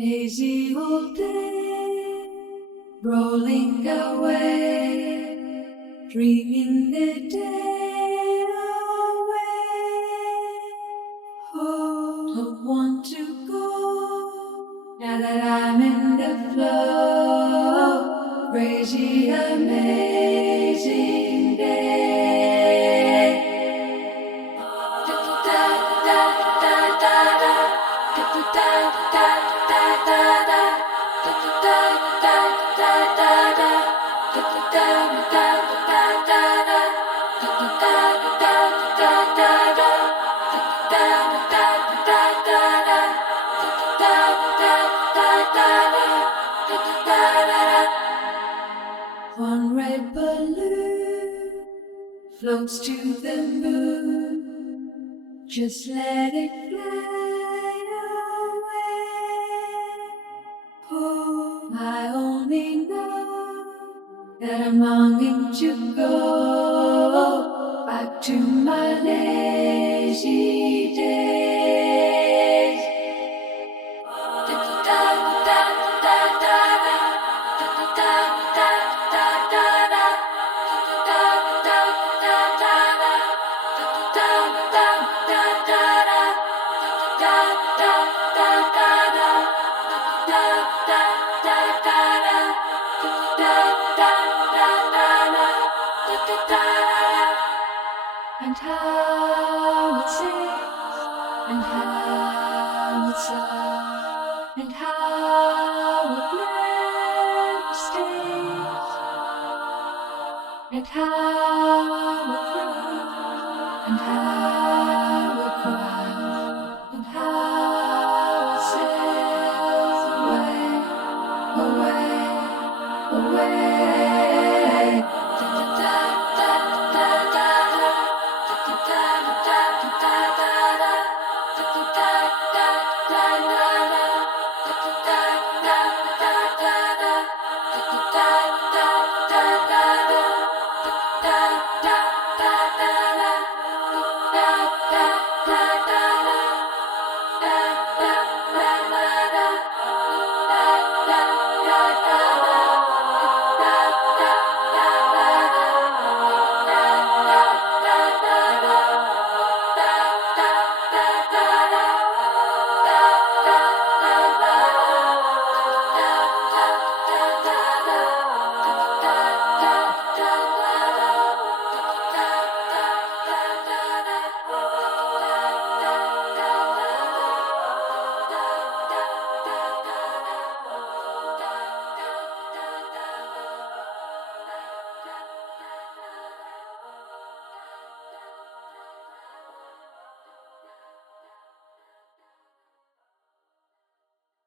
Lazy old day, rolling away, dreaming the day away. Oh, don't want to go now that I'm in the flow. Crazy, amazing day. One red balloon floats to the moon. Just let it fly away. Oh, I only know that I'm longing to go back to my lazy days. And how it sings, and how it sighs, and how it never stays, and how